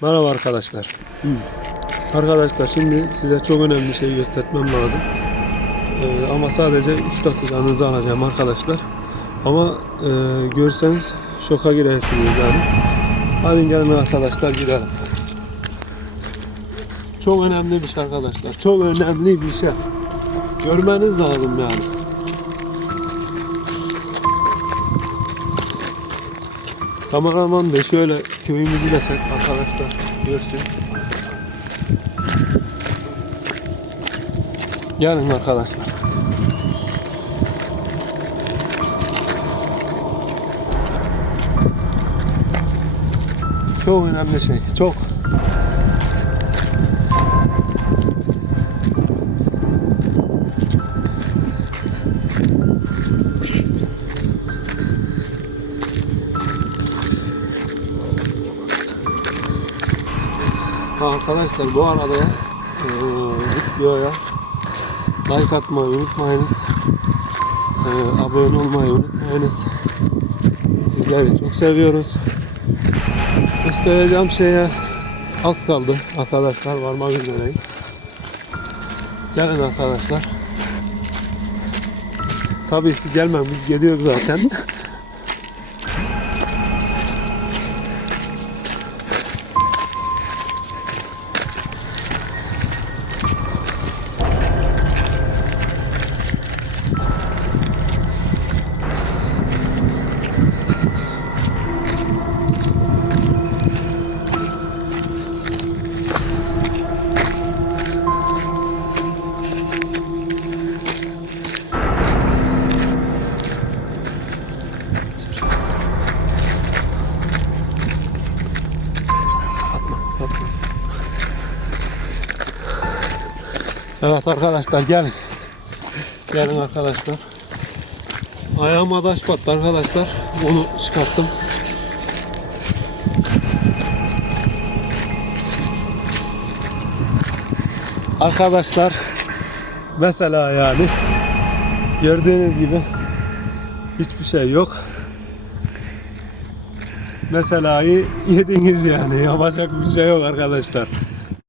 Merhaba arkadaşlar. Arkadaşlar şimdi size çok önemli şey göstermem lazım. Ee, ama sadece 3 dakikanızı alacağım arkadaşlar. Ama e, görseniz şoka girersiniz yani. Hadi gelin arkadaşlar gidelim. Çok önemli bir şey arkadaşlar. Çok önemli bir şey. Görmeniz lazım yani. Kameraman da şöyle köyümüzü de çek arkadaşlar görsün. Gelin arkadaşlar. Çok önemli şey. Çok. Arkadaşlar bu arada eee videoya like atmayı unutmayınız. Eee, abone olmayı unutmayınız. Sizleri çok seviyoruz. Göstereceğim şeye az kaldı arkadaşlar varmak üzereyiz. Gelin arkadaşlar. Tabii siz gelmemiz geliyor zaten. Evet arkadaşlar gelin. Gelin arkadaşlar. Ayağıma taş battı arkadaşlar. Onu çıkarttım. Arkadaşlar mesela yani gördüğünüz gibi hiçbir şey yok. Meselayı yediniz yani yapacak bir şey yok arkadaşlar.